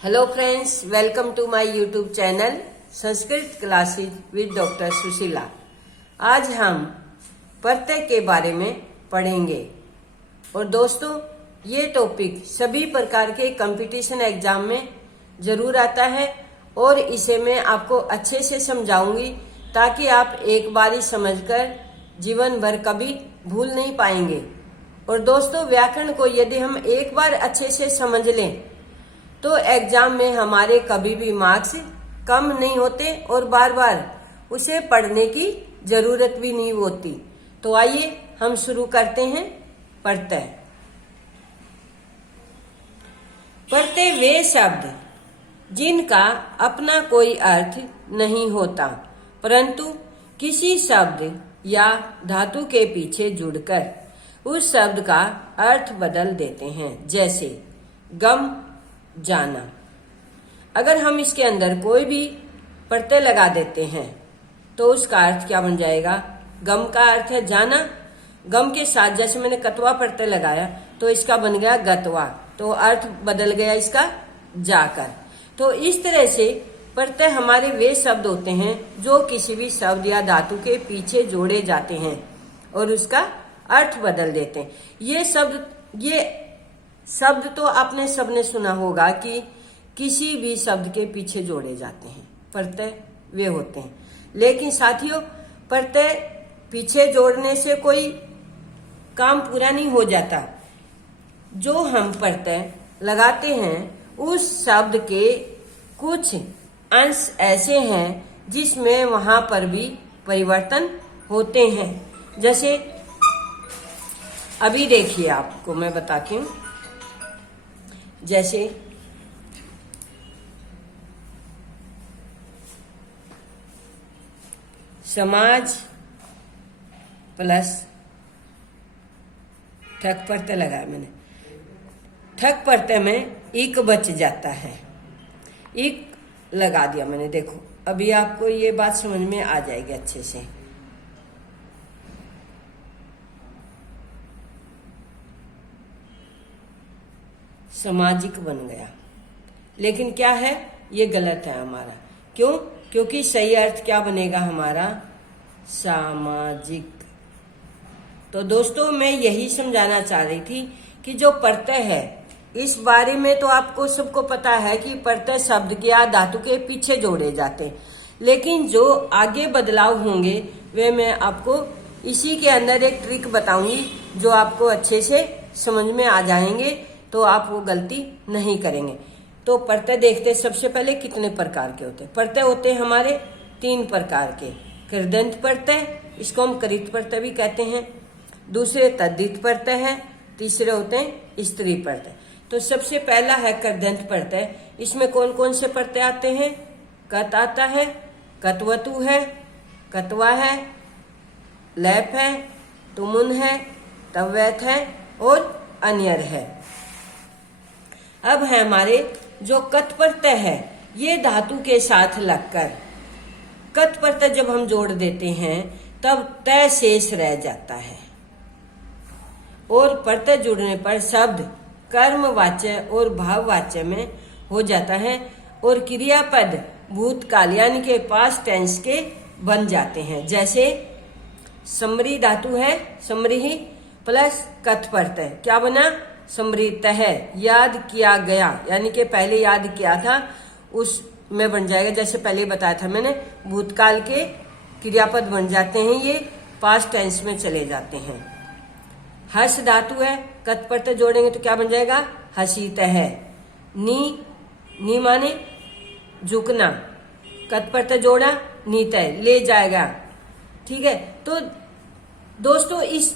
Hello friends, welcome to my YouTube channel Sanskrit classes with doctor Sushila. आज हम प्रत्यय के बारे में पढ़ेंगे। और दोस्तों, ये टॉपिक सभी प्रकार के कंपटीशन एग्जाम में जरूर आता है और इसे मैं आपको अच्छे से समझाऊंगी ताकि आप एक बार ही समझकर जीवन भर कभी भूल नहीं पाएंगे। और दोस्तों, व्याकरण को यदि हम एक बार अच्छे से समझ लें तो एग्जाम में हमारे कभी भी मार्क्स कम नहीं होते और बार बार उसे पढ़ने की जरूरत भी नहीं होती। तो आइए हम शुरू करते हैं। प्रत्यय। प्रत्यय वे शब्द जिनका अपना कोई अर्थ नहीं होता परंतु किसी शब्द या धातु के पीछे जुड़कर उस शब्द का अर्थ बदल देते हैं। जैसे गम, जाना। अगर हम इसके अंदर कोई भी प्रत्यय लगा देते हैं तो उसका अर्थ क्या बन जाएगा? गम का अर्थ है जाना। गम के साथ जैसे मैंने कतवा प्रत्यय लगाया तो इसका बन गया गतवा, तो अर्थ बदल गया इसका जाकर। तो इस तरह से प्रत्यय हमारे वे शब्द होते हैं जो किसी भी शब्द या धातु के पीछे जोड़े जाते हैं और उसका अर्थ बदल देते हैं। ये शब्द तो आपने सबने सुना होगा कि किसी भी शब्द के पीछे जोड़े जाते हैं, प्रत्यय वे होते हैं। लेकिन साथियों, प्रत्यय पीछे जोड़ने से कोई काम पूरा नहीं हो जाता। जो हम प्रत्यय लगाते हैं उस शब्द के कुछ अंश ऐसे हैं जिसमें वहां पर भी परिवर्तन होते हैं। जैसे अभी देखिए, आपको मैं बताती हूँ। जैसे समाज प्लस ठक प्रत्यय लगाया मैंने। ठक प्रत्यय में इक बच जाता है, इक लगा दिया मैंने। देखो, अभी आपको ये बात समझ में आ जाएगी अच्छे से। सामाजिक बन गया, लेकिन क्या है, ये गलत है हमारा। क्यों? क्योंकि सही अर्थ क्या बनेगा हमारा? सामाजिक। तो दोस्तों, मैं यही समझाना चाह रही थी कि जो प्रत्यय है इस बारे में तो आपको सबको पता है कि प्रत्यय शब्द के या धातु के पीछे जोड़े जाते हैं, लेकिन जो आगे बदलाव होंगे वे मैं आपको इसी के अंदर एक ट्रिक बताऊंगी जो आपको अच्छे से समझ में आ जाएंगे, तो आप वो गलती नहीं करेंगे। तो प्रत्यय देखते सबसे पहले कितने प्रकार के होते हैं। प्रत्यय होते हैं हमारे 3 प्रकार के। कृदंत प्रत्यय, इसको हम कृत प्रत्यय भी कहते हैं। दूसरे तद्धित प्रत्यय है। तीसरे होते हैं स्त्री प्रत्यय। तो सबसे पहला है कृदंत प्रत्यय। इसमें कौन कौन से प्रत्यय आते हैं? कत आता है, कतवतु है, कतवा है, लैप है, तुमुन है, तव्यत है और अन्यर है। अब है हमारे जो कत प्रत्यय है, ये धातु के साथ लगकर कत प्रत्यय जब हम जोड़ देते हैं तब तय शेष रह जाता है और प्रत्यय जुड़ने पर शब्द कर्मवाच्य और भाववाच्य में हो जाता है और क्रियापद भूतकाल यानी के पास्ट टेंस के बन जाते हैं। जैसे समरी धातु है, समरी प्लस कत प्रत्यय क्या बना? समृत है, याद किया गया, यानी कि पहले याद किया था उस में बन जाएगा। जैसे पहले बताया था मैंने, भूतकाल के क्रियापद बन जाते हैं, ये पास्ट टेंस में चले जाते हैं। हर्ष धातु है, कत प्रत्यय जोड़ेंगे तो क्या बन जाएगा? हसीत है। नी माने झुकना, कत प्रत्यय जोड़ा, नीत है, ले जाएगा। ठीक है। तो दोस्तों, इस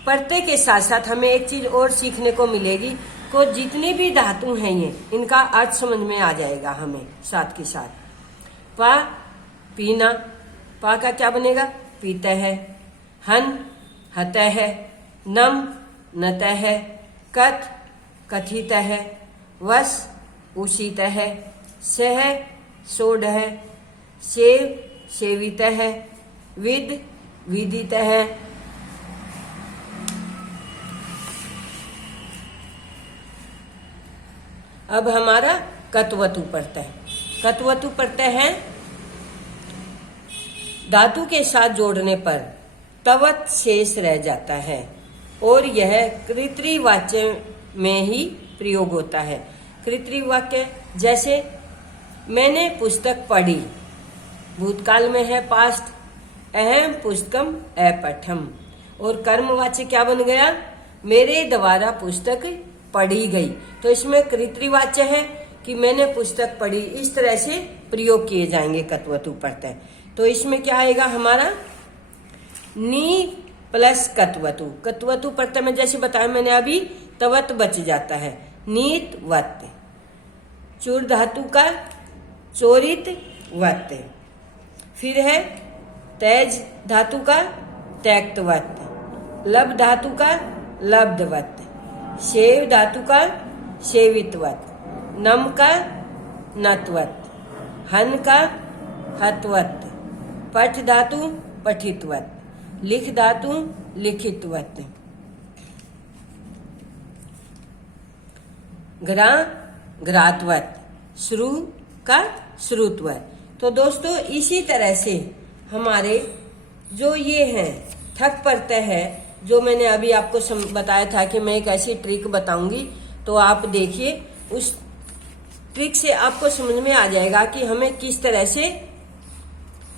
प्रत्यय के साथ साथ हमें एक चीज और सीखने को मिलेगी को जितनी भी धातु हैं ये इनका अर्थ समझ में आ जाएगा हमें साथ के साथ। पा, पीना, पा का क्या बनेगा? पीता है। हन, हत है। नम, नत है। कथ, कथित है। वस, उषित है। सह, सोढ़ है। सेव, सेवित है। विद, विदित है। अब हमारा कत्वतु प्रत्यय। कत्वतु प्रत्यय है धातु के साथ जोड़ने पर तवत शेष रह जाता है और यह कर्तृवाच्य में ही प्रयोग होता है। कर्तृवाक्य जैसे मैंने पुस्तक पढ़ी, भूतकाल में है पास्ट, अहम पुस्तकम अपठम, और कर्मवाच्य क्या बन गया, मेरे द्वारा पुस्तक पढ़ी गई। तो इसमें कर्तृवाच्य है कि मैंने पुस्तक पढ़ी, इस तरह से प्रयोग किए जाएंगे कत्वतु प्रत्यय। तो इसमें क्या आएगा हमारा नी प्लस कत्वतु। कत्वतु प्रत्यय में जैसे बताया मैंने अभी तवत बच जाता है, नीत वत। चूर धातु का चोरित वत, फिर है तेज धातु का त्यक्तवत, लब धातु का लब्धवत, शेव धातु का सेवितवत, नम का नतवत, हन का हतवत, पठ धातु पठितवत, लिख धातु लिखितवत, ग्रा घ्रातवत, श्रु का श्रुतवत। तो दोस्तों इसी तरह से हमारे जो ये हैं ठक प्रत्यय है, जो मैंने अभी आपको बताया था कि मैं एक ऐसी ट्रिक बताऊंगी, तो आप देखिए उस ट्रिक से आपको समझ में आ जाएगा कि हमें किस तरह से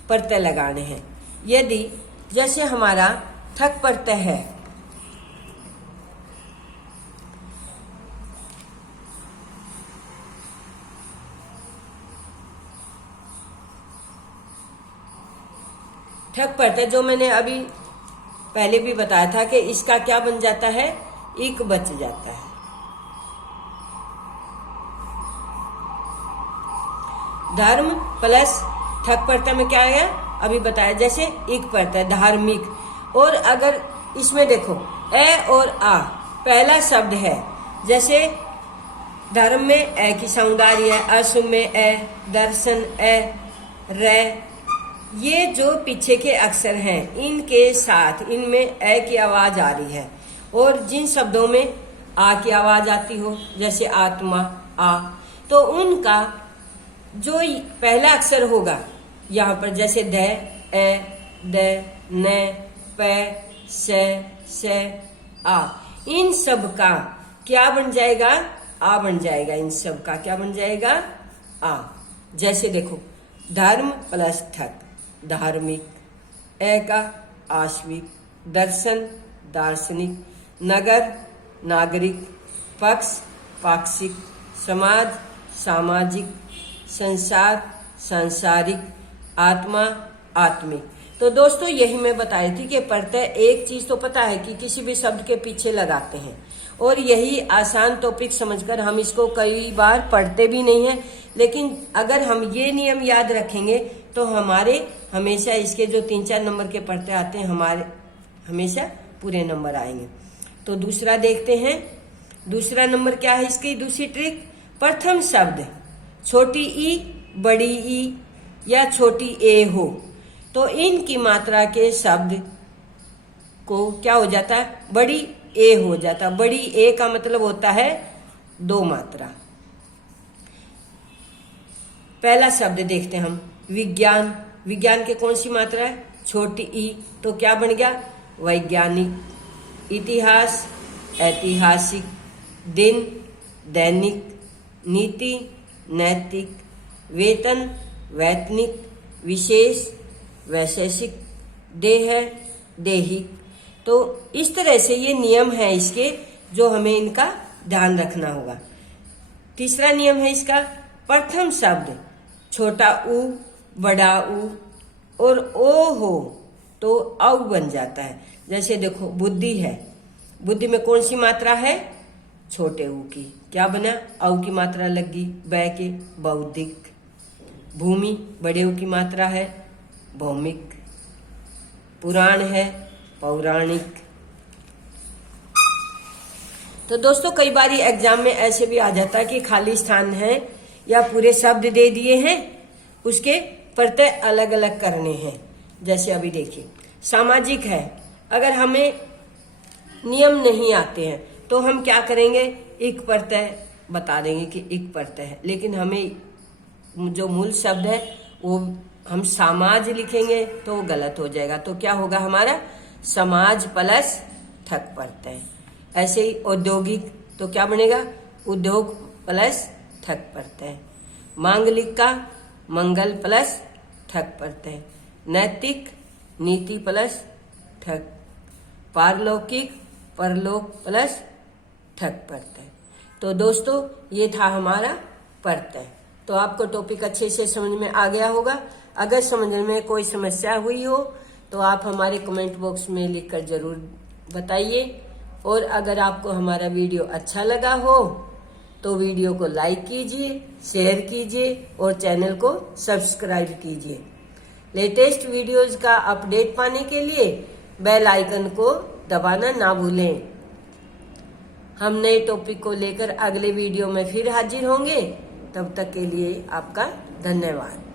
प्रत्यय लगाने हैं। यदि जैसे हमारा ठक प्रत्यय है, ठक प्रत्यय जो मैंने अभी पहले भी बताया था कि इसका क्या बन जाता है, इक बच जाता है। धर्म प्लस ठक प्रत्यय में क्या आया, अभी बताया जैसे इक प्रत्यय धार्मिक। और अगर इसमें देखो ए और आ पहला शब्द है, जैसे धर्म में ए की साउंड आ रही है, असुम में ए, दर्शन ए, रे, ये जो पीछे के अक्षर हैं इनके साथ इनमें ए की आवाज आ रही है। और जिन शब्दों में आ की आवाज आती हो, जैसे आत्मा आ, तो उनका जो पहला अक्षर होगा यहाँ पर, जैसे द, ए, द, न, प, से, आ, इन सब का क्या बन जाएगा, आ बन जाएगा। इन सब का क्या बन जाएगा, आ। जैसे देखो धर्म प्लस ठक धार्मिक, ए का आश्विक, दर्शन दार्शनिक, नगर नागरिक, पक्ष पाक्षिक, समाज सामाजिक, संसार सांसारिक, आत्मा आत्मिक। तो दोस्तों यही मैं बताई थी कि प्रत्यय एक चीज तो पता है कि किसी भी शब्द के पीछे लगाते हैं, और यही आसान टॉपिक समझकर हम इसको कई बार पढ़ते भी नहीं है, लेकिन अगर हम ये नियम याद रखेंगे तो हमारे हमेशा इसके जो 3-4 नंबर के प्रत्यय आते हैं हमारे हमेशा पूरे नंबर आएंगे। तो दूसरा देखते हैं, दूसरा नंबर क्या है इसकी दूसरी ट्रिक। प्रथम शब्द छोटी ई बड़ी ई या छोटी ए हो तो इनकी मात्रा के शब्द को क्या हो जाता है, बड़ी ए हो जाता है। बड़ी ए का मतलब होता है 2 मात्रा। पहला शब्द देखते हैं हम, विज्ञान। विज्ञान के कौन सी मात्रा है, छोटी ई, तो क्या बन गया, वैज्ञानिक। इतिहास ऐतिहासिक, दिन दैनिक, नीति नैतिक, वेतन वैतनिक, विशेष वैशेषिक, देह देहिक। तो इस तरह से ये नियम है इसके, जो हमें इनका ध्यान रखना होगा। तीसरा नियम है इसका, प्रथम शब्द छोटा ऊ बड़ा ऊ और ओ हो तो औ बन जाता है। जैसे देखो बुद्धि है, बुद्धि में कौन सी मात्रा है, छोटे ऊ की, क्या बना, औ की मात्रा लगी, बै के बौद्धिक। भूमि बड़े ऊ की मात्रा है, भौमिक। पुराण है, पौराणिक। तो दोस्तों कई बार एग्जाम में ऐसे भी आ जाता है कि खाली स्थान है या पूरे शब्द दे दिए हैं, उसके प्रत्यय अलग अलग करने हैं। जैसे अभी देखिए सामाजिक है, अगर हमें नियम नहीं आते हैं तो हम क्या करेंगे, एक प्रत्यय बता देंगे कि इक प्रत्यय है, लेकिन हमें जो मूल शब्द है वो हम समाज लिखेंगे तो वो गलत हो जाएगा। तो क्या होगा हमारा समाज प्लस ठक प्रत्यय। ऐसे ही औद्योगिक तो क्या बनेगा उद्योग प्लस ठक प्रत्यय। मांगलिक का मंगल प्लस ठक प्रत्यय। नैतिक नीति प्लस ठक। पारलौकिक परलोक प्लस ठक प्रत्यय। तो दोस्तों ये था हमारा प्रत्यय। तो आपको टॉपिक अच्छे से समझ में आ गया होगा। अगर समझने में कोई समस्या हुई हो तो आप हमारे कमेंट बॉक्स में लिखकर जरूर बताइए। और अगर आपको हमारा वीडियो अच्छा लगा हो तो वीडियो को लाइक कीजिए, शेयर कीजिए और चैनल को सब्सक्राइब कीजिए। लेटेस्ट वीडियोज का अपडेट पाने के लिए बेल आइकन को दबाना ना भूलें। हम नए टॉपिक को लेकर अगले वीडियो में फिर हाजिर होंगे। तब तक के लिए आपका धन्यवाद।